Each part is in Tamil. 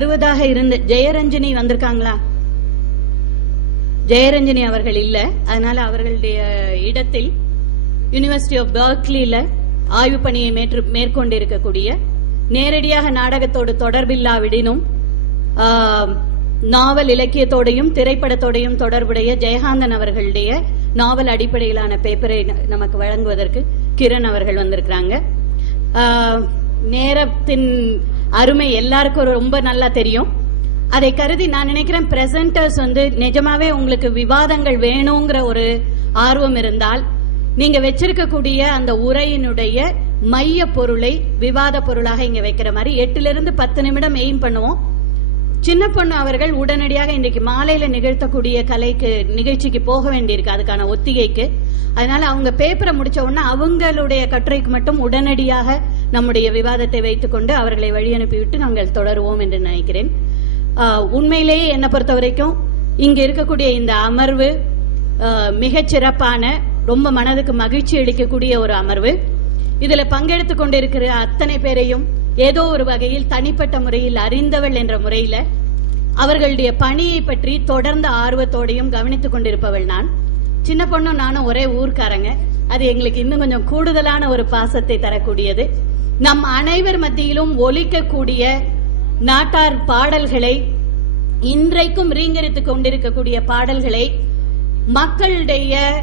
வருவதாக இருந்த ஜெயரஞ்சனி வந்திருக்காங்களா? ஜெயரஞ்சனி அவர்கள் இல்ல. அதனால அவர்களுடைய இடத்தில் யுனிவர்சிட்டி ஆஃப் பர்க்லியில ஆய்வு பணியை மேற்று மேற்கொண்டிருக்கக்கூடிய நேரடியாக நாடகத்தோடு தொடர்பில்லாவிடினும் நாவல் இலக்கியத்தோடையும் திரைப்படத்தோடையும் தொடர்புடைய ஜெயகாந்தன் அவர்களுடைய நாவல் அடிப்படையிலான பேப்பரை நமக்கு வழங்குவதற்கு கிரண் அவர்கள் வந்திருக்கிறாங்க. நேரத்தின் அருமை எல்லாருக்கும் ரொம்ப நல்லா தெரியும். அதை கருதி நான் நினைக்கிறேன் பிரசன்டர்ஸ் வந்து நிஜமாவே உங்களுக்கு விவாதங்கள் வேணுங்கிற ஒரு ஆர்வம் இருந்தால் நீங்க வச்சிருக்கக்கூடிய அந்த உரையினுடைய மைய பொருளை விவாத பொருளாக இங்க வைக்கிற மாதிரி எட்டுல இருந்து பத்து நிமிடம் எய்ம் பண்ணுவோம். சின்ன பொண்ணு அவர்கள் உடனடியாக இன்றைக்கு மாலையில நிகழ்த்தக்கூடிய கலைக்கு நிகழ்ச்சிக்கு போக வேண்டியிருக்கு அதுக்கான ஒத்திகைக்கு. அதனால அவங்க பேப்பரை முடிச்ச உடனே அவங்களுடைய கட்டுரைக்கு மட்டும் உடனடியாக நம்முடைய விவாதத்தை வைத்துக்கொண்டு அவர்களை வழி அனுப்பிவிட்டு நாங்கள் தொடருவோம் என்று நினைக்கிறேன். உண்மையிலேயே என்னை பொறுத்த வரைக்கும் இங்கு இருக்கக்கூடிய இந்த அமர்வு ஆஹ், மிகச் சிறப்பான ரொம்ப மனதுக்கு மகிழ்ச்சி அளிக்கக்கூடிய ஒரு அமர்வு. இதுல பங்கெடுத்துக் கொண்டிருக்கிற அத்தனை பேரையும் ஏதோ ஒரு வகையில் தனிப்பட்ட முறையில் அறிந்தவள் என்ற முறையில அவர்களுடைய பணியை பற்றி தொடர்ந்த ஆர்வத்தோடையும் கவனித்துக் கொண்டிருப்பவள் நான். சின்ன பொண்ணும் நானும் ஒரே ஊர்க்காரங்க. அது எங்களுக்கு இன்னும் கொஞ்சம் கூடுதலான ஒரு பாசத்தை தரக்கூடியது. நம் அனைவர் மத்தியிலும் ஒலிக்கக்கூடிய நாட்டார் பாடல்களை இன்றைக்கும் ரீங்கரித்துக் கொண்டிருக்கக்கூடிய பாடல்களை மக்களுடைய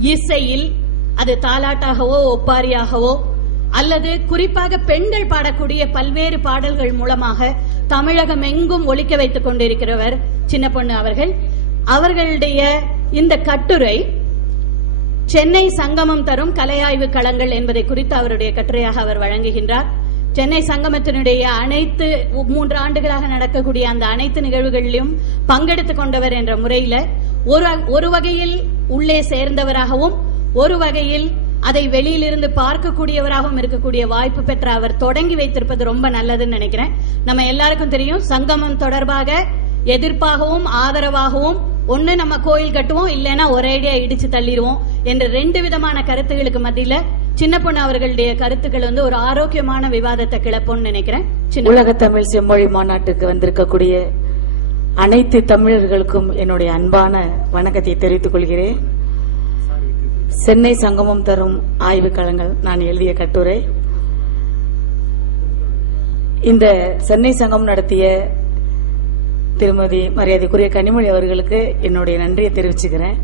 இசையில் அது தாலாட்டாகவோ ஒப்பாரியாகவோ அல்லது குறிப்பாக பெண்கள் பாடக்கூடிய பல்வேறு பாடல்கள் மூலமாக தமிழகம் எங்கும் ஒழிக்க வைத்துக் கொண்டிருக்கிறவர் சின்ன பொண்ணு அவர்கள். அவர்களுடைய இந்த கட்டுரை சென்னை சங்கமம் தரும் கலையாய்வு களங்கள் என்பதை குறித்து அவருடைய கட்டுரையாக அவர் வழங்குகின்றார். சென்னை சங்கமத்தினுடைய அனைத்து மூன்று ஆண்டுகளாக நடக்கக்கூடிய அந்த அனைத்து நிகழ்வுகளிலும் பங்கெடுத்துக் கொண்டவர் என்ற முறையில ஒரு ஒரு வகையில் உள்ளே சேர்ந்தவராகவும் ஒரு வகையில் அதை வெளியிலிருந்து பார்க்கக்கூடியவராகவும் இருக்கக்கூடிய வாய்ப்பு பெற்ற அவர் தொடங்கி வைத்திருப்பது ரொம்ப நல்லதுன்னு நினைக்கிறேன். நம்ம எல்லாருக்கும் தெரியும் சங்கமம் தொடர்பாக எதிர்ப்பாகவும் ஆதரவாகவும் ஒன்னு நம்ம கோயில் கட்டுவோம் இல்லைன்னா ஒரேடியா இடிச்சு தள்ளிடுவோம். என்ற ரெண்டு விதமான கருத்துகளுக்கு மத்தியில சின்ன பொண்ணு அவர்களுடைய கருத்துக்கள் வந்து ஒரு ஆரோக்கியமான விவாதத்தை கிளப்பும்னு நினைக்கிறேன். சின்ன உலக தமிழ் செம்மொழி மாநாட்டுக்கு வந்திருக்கக்கூடிய அனைத்து தமிழர்களுக்கும் என்னுடைய அன்பான வணக்கத்தை தெரிவித்துக் கொள்கிறேன். சென்னை சங்கமம் தரும் ஆய்வுக் களங்கள் நான் எழுதிய கட்டுரை. இந்த சென்னை சங்கம் நடத்திய திருமதி மரியாதைக்குரிய கனிமொழி அவர்களுக்கு என்னுடைய நன்றியை தெரிவிச்சுக்கிறேன்.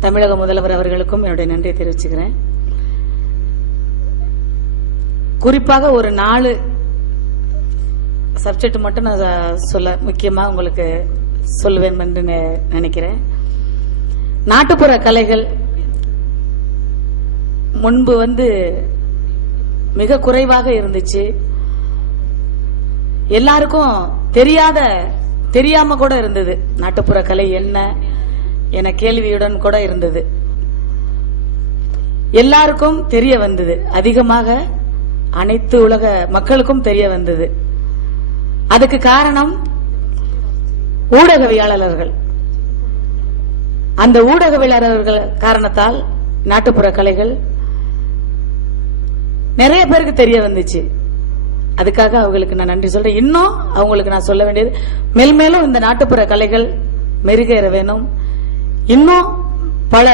தமிழக முதல்வர் அவர்களுக்கும் என்னுடைய நன்றியை தெரிவிச்சுக்கிறேன். குறிப்பாக ஒரு நாலு சப்ஜெக்ட் மட்டும் நான் சொல்ல முக்கியமாக உங்களுக்கு சொல்லுவேன் என்று நெ- நினைக்கிறேன். நாட்டுப்புற கலைகள் முன்பு வந்து மிக குறைவாக இருந்துச்சு. எல்லாருக்கும் தெரியாத தெரியாம கூட இருந்தது. நாட்டுப்புற கலை என்ன என கேள்வியுடன் கூட இருந்தது. எல்லாருக்கும் தெரிய வந்தது. அதிகமாக அனைத்து உலக மக்களுக்கும் தெரிய வந்தது. அதுக்கு காரணம் ஊடகவியலாளர்கள். அந்த ஊடகவியலாளர்கள் காரணத்தால் நாட்டுப்புற கலைகள் நிறைய பேருக்கு தெரிய வந்துச்சு. அதுக்காக அவங்களுக்கு நான் நன்றி சொல்றேன். இன்னும் அவங்களுக்கு நான் சொல்ல வேண்டியது மேல்மேலும் இந்த நாட்டுப்புற கலைகள் மெருகேற வேணும். இன்னும் பல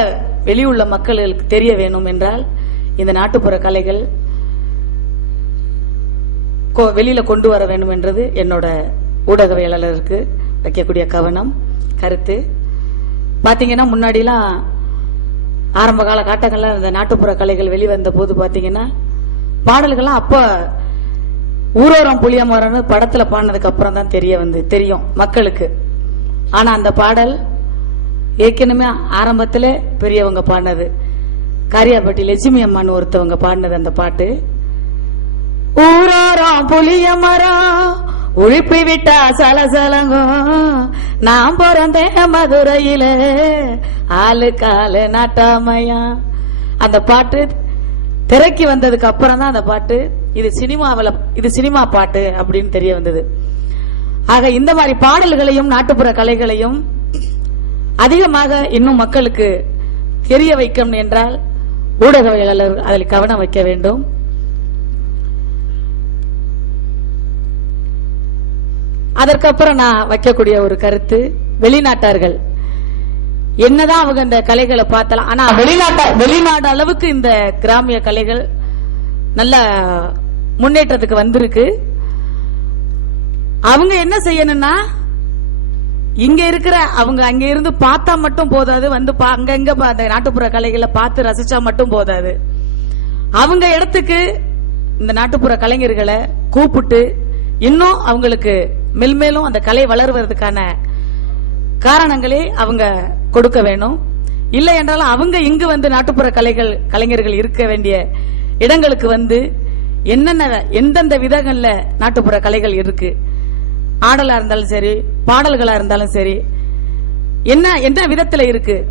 வெளியுள்ள மக்களுக்கு தெரிய வேணும் என்றால் இந்த நாட்டுப்புற கலைகள் வெளியில கொண்டு வர வேண்டும் என்றது என்னோட ஊடகவியலாளருக்கு வைக்கக்கூடிய கவனம் கருத்து. பாத்தீங்கன்னா முன்னாடிலாம் ஆரம்ப கால காட்டங்கள்ல இந்த நாட்டுப்புற கலைகள் வெளிவந்த போது பாத்தீங்கன்னா பாடல்கள்லாம் அப்ப ஊரோரம் புளியமரம்னு படத்துல பாடினதுக்கு அப்புறம் தான் தெரிய வந்து தெரியும் மக்களுக்கு. ஆனா அந்த பாடல் ஏற்கனவே ஆரம்பத்துல பெரியவங்க பாடினது. காரியாப்பட்டி லட்சுமி அம்மான்னு ஒருத்தவங்க பாடினது அந்த பாட்டு. ஊரோரம் புளிய மரம் உழுப்பி விட்டா சலசலங்கோ. நான் பிறந்தேன் மதுரையில ஆளு காலு நாட்டாமையா. அந்த பாட்டு திரைக்கு வந்ததுக்கு அப்புறம் தான் அந்த பாட்டு. இது சினிமாவில் இது சினிமா பாட்டு அப்படின்னு தெரிய வந்தது. ஆக இந்த மாதிரி பாடல்களையும் நாட்டுப்புற கலைகளையும் அதிகமாக இன்னும் மக்களுக்கு தெரிய வைக்கணும் என்றால் ஊடகவியலாளர் அதில் கவனம் வைக்க வேண்டும். அதற்கப்புறம் நான் வைக்கக்கூடிய ஒரு கருத்து வெளிநாட்டார்கள். என்னதான் அவங்க இந்த கலைகளை பார்த்தலாம் ஆனா வெளிநாட்ட வெளிநாடு அளவுக்கு இந்த கிராமிய கலைகள் நல்ல முன்னேற்றத்துக்கு வந்திருக்கு. அவங்க என்ன செய்யணும்னா இங்க இருக்கிற அவங்க அங்க இருந்து பார்த்தா மட்டும் போதாது வந்து பா- அங்கங்க அந்த நாட்டுப்புற கலைகளை பார்த்து ரசிச்சா மட்டும் போதாது. அவங்க இடத்துக்கு இந்த நாட்டுப்புற கலைஞர்களை கூப்பிட்டு இன்னும் அவங்களுக்கு மெல்மேலும் அந்த கலை வளர்வதற்கான காரணங்களே அவங்க கொடுக்க வேணும். இல்லை என்றாலும் அவங்க இங்கு வந்து நாட்டுப்புற கலைகள் கலைஞர்கள் இருக்க வேண்டிய இடங்களுக்கு வந்து என்னென்ன எந்தெந்த விதங்கள்ல நாட்டுப்புற கலைகள் இருக்கு. ஆடலா இருந்தாலும் சரி பாடல்களா இருந்தாலும் சரி என்ன எந்த விதத்துல இருக்கு?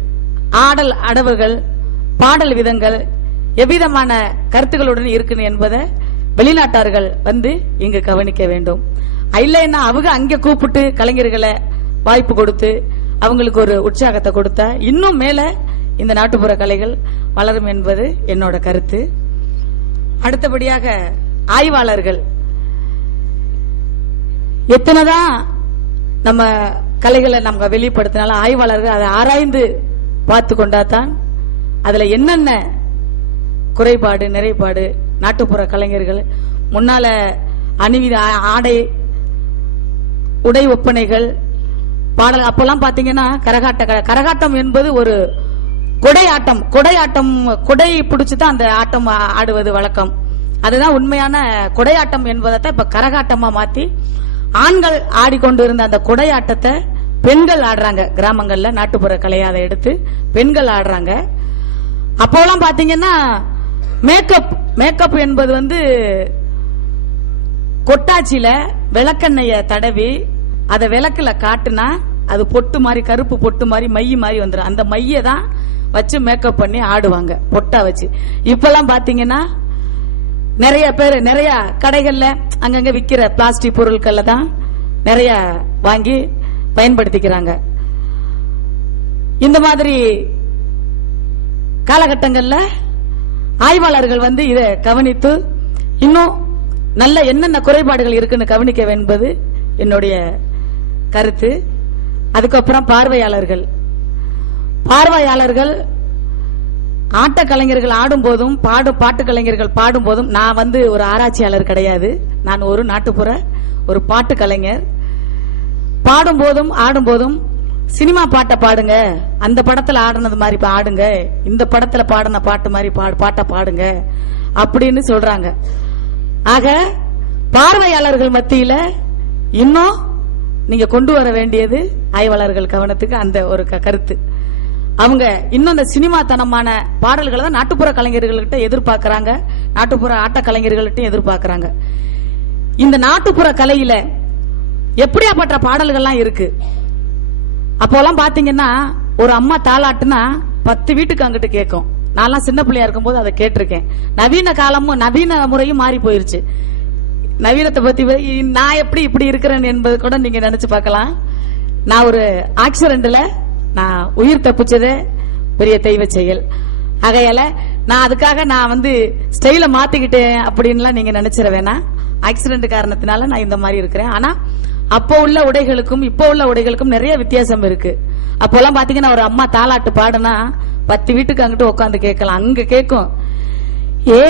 ஆடல் அடவுகள் பாடல் விதங்கள் எவ்விதமான கருத்துக்களுடன் இருக்குன்னு என்பதை வெளிநாட்டார்கள் வந்து இங்கு கவனிக்க வேண்டும். இல்லைன்னா அவங்க அங்க கூப்பிட்டு கலைஞர்களை வாய்ப்பு கொடுத்து அவங்களுக்கு ஒரு உற்சாகத்தை கொடுத்தா இன்னும் மேல இந்த நாட்டுப்புற கலைகள் வளரும் என்பது என்னோட கருத்து. அடுத்தபடியாக ஆய்வாளர்கள். எத்தனைதான் நம்ம கலைகளை நம்ம வெளிப்படுத்தினாலும் ஆய்வாளர்கள் அதை ஆராய்ந்து பார்த்து கொண்டாதான் அதுல என்னென்ன குறைபாடு நிறைபாடு நாட்டுப்புற கலைஞர்கள் முன்னால அணிவித ஆ- ஆடை உடை ஒப்பனைகள் பாடல் அப்பெல்லாம் பாத்தீங்கன்னா கரகாட்ட கரகாட்டம் என்பது ஒரு கொடை ஆட்டம். கொடை ஆட்டம் கொடை தான் அந்த ஆட்டம் ஆடுவது வழக்கம். அதுதான் உண்மையான கொடையாட்டம் என்பதை இப்ப கரகாட்டமா மாத்தி ஆண்கள் ஆடிக்கொண்டு இருந்த அந்த குடையாட்டத்தை பெண்கள் ஆடுறாங்க. கிராமங்கள்ல நாட்டுப்புற கலையாதை எடுத்து பெண்கள் ஆடுறாங்க. அப்போலாம் பாத்தீங்கன்னா மேக்கப் மேக்கப் என்பது வந்து கொட்டாச்சியில விளக்கெண்ணைய தடவி அதை விளக்குல காட்டுனா அது பொட்டு மாதிரி கருப்பு பொட்டு மாதிரி மை மாதிரி வந்துடும் அந்த மைய தான் வச்சு மேக்கப் பண்ணி ஆடுவாங்க பொட்டா வச்சு. இப்பெல்லாம் பாத்தீங்கன்னா நிறைய பேர் நிறைய கடைகள்ல அங்கங்க விக்கிற பிளாஸ்டிக் பொருட்கள்ல தான் நிறைய வாங்கி பயன்படுத்திக்கிறாங்க. இந்த மாதிரி காலகட்டங்கள்ல ஆய்வாளர்கள் வந்து இதை கவனித்து இன்னும் நல்ல என்னென்ன குறைபாடுகள் இருக்குன்னு கவனிக்க என்பது என்னுடைய கருத்து. அதுக்கப்புறம் பார்வையாளர்கள். பார்வையாளர்கள் ஆட்ட கலைஞர்கள் ஆடும் போதும் பாடு பாட்டு கலைஞர்கள் பாடும் போதும் நான் வந்து ஒரு ஆராய்ச்சியாளர் கிடையாது. நான் ஒரு நாட்டுப்புற ஒரு பாட்டு கலைஞர் பாடும் போதும் ஆடும் போதும் சினிமா பாட்டை பாடுங்க. அந்த படத்துல ஆடினது மாதிரி பாடுங்க இந்த படத்துல பாடின பாட்டு மாதிரி பாடு பாட்டை பாடுங்க. அப்படின்னு சொல்றாங்க. ஆக பார்வையாளர்கள் மத்தியில இன்னும் நீங்க கொண்டு வர வேண்டியது ஆய்வாளர்கள் கவனத்துக்கு அந்த ஒரு க- கருத்து. அவங்க இன்னும் அந்த சினிமாத்தனமான பாடல்களை தான் நாட்டுப்புற கலைஞர்கள்கிட்ட எதிர்பார்க்கறாங்க. நாட்டுப்புற ஆட்ட கலைஞர்கள்ட்டையும் எதிர்பார்க்கறாங்க. இந்த நாட்டுப்புற கலையில எப்படியாப்பட்ட பாடல்கள்லாம் இருக்கு? அப்போலாம் பாத்தீங்கன்னா ஒரு அம்மா தாளாட்டுனா பத்து வீட்டுக்கு அங்கிட்டு கேட்கும். நான்லாம் சின்ன பிள்ளையா இருக்கும்போது அதை கேட்டிருக்கேன். நவீன காலமும் நவீன முறையும் மாறி போயிருச்சு. நவீனத்தை பத்தி நான் எப்படி இப்படி இருக்கிறேன் என்பது கூட நீங்க நினைச்சு பார்க்கலாம். நான் ஒரு ஆக்சிடென்ட்ல நான் உயிர் தப்பிச்சதே பெரிய தெய்வ செயல். ஆகையால நான் அதுக்காக நான் வந்து ஸ்டைல மாத்திக்கிட்டேன் அப்படின்லாம் நீங்க நினைச்சிட வேணாம். ஆக்சிடென்ட் காரணத்தினால நான் இந்த மாதிரி இருக்கிறேன். ஆனா அப்போ உள்ள உடைகளுக்கும் இப்போ உள்ள உடைகளுக்கும் நிறைய வித்தியாசம் இருக்கு. அப்போலாம் பாத்தீங்கன்னா ஒரு அம்மா தாலாட்டு பாடுனா பத்து வீட்டுக்கு அங்கிட்டு உட்காந்து கேட்கலாம். அங்க கேட்கும் ஏ